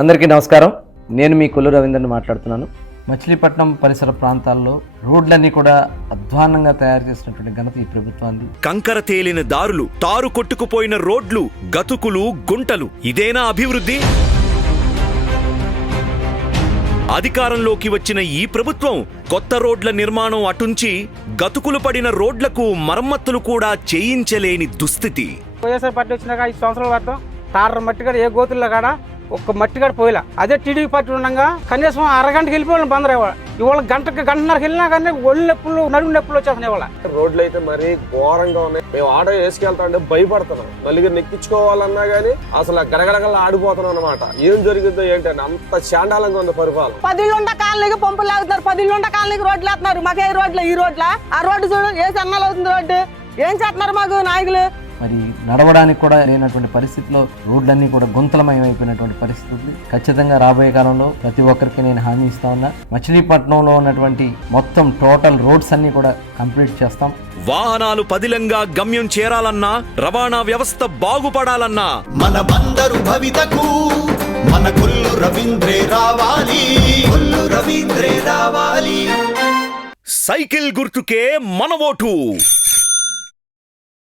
అందరికీ నమస్కారం. నేను మీ కొల్లు రవీంద్రని మాట్లాడుతున్నాను. మచిలీపట్నం పరిసర ప్రాంతాల్లో రోడ్లన్నీ కూడా అధ్వానంగా తయారు చేసినటువంటి ఘనత ఈ ప్రభుత్వాన్ని. కంకర తేలిన దారులు, తారు కొట్టుకుపోయిన రోడ్లు, గతుకులు, గుంటలు, ఇదేనా అభివృద్ధి? అధికారంలోకి వచ్చిన ఈ ప్రభుత్వం కొత్త రోడ్ల నిర్మాణం అటుంచి గతుకులు పడిన రోడ్లకు మరమ్మతులు కూడా చేయించలేని దుస్థితి. వైఎస్ఆర్ పార్టీ వచ్చినాక 5 సంవత్సరాల వరకు తార మట్టిగడ ఏ గోతుల్లో కాడ ఒక్క మట్టిగడ పోయిలా. అదే టీడీపీ పార్టీ ఉండగా కనీసం అరగంటకి వెళ్ళిపోయి బందరు ఇవాళ గంటన్నరకు వెళ్ళినా కానీ ఒళ్ళు నొప్పులు, నడుము నొప్పులు వచ్చేస్తున్నాయి. ఇవాళ రోడ్లు అయితే మరీ ఘోరంగా ఉన్నాయి. మేము ఆటో వేసుకెళ్తా అంటే భయపడుతున్నాం. నలుగురు నెక్కించుకోవాలన్నా గానీ అసలు గడగడగల ఆడిపోతున్నాం అనమాట. ఏం జరిగిందో ఏంటంటే అంత చాండాలంగా ఉంది పరిపాలన. 10 ఇళ్ళుండ కాలనీకి పంపులు లాగుతున్నారు, 10 ఇళ్ళుండ కాలనీకి రోడ్లు వేస్తున్నారు. మాకే రోడ్లు, ఈ రోడ్ల ఆ రోడ్డు చూడు ఏ సన్నాలు అవుతుంది రోడ్డు. ఏం చేస్తున్నారు మాకు నాయకులు? మరి నడవడానికి కూడా లేనటువంటి పరిస్థితిలో రోడ్లన్నీ కూడా గుంతలమయమైపోయినటువంటి పరిస్థితి ఉంది. ఖచ్చితంగా రాబోయే కాలంలో ప్రతి ఒక్కరికి నేను హామీ ఇస్తా ఉన్నా, మచిలీపట్నంలో ఉన్నటువంటి మొత్తం టోటల్ రోడ్స్ అన్ని కూడా కంప్లీట్ చేస్తాం. వాహనాలు పదిలంగా గమ్యం చేరాలన్నా, రవాణా వ్యవస్థ బాగుపడాలన్నా మన బందరు భవితకు మన కొల్లు రవీంద్రే రావాలి, కొల్లు రవీంద్రే రావాలి. సైకిల్ గుర్తుకే మన ఓటు.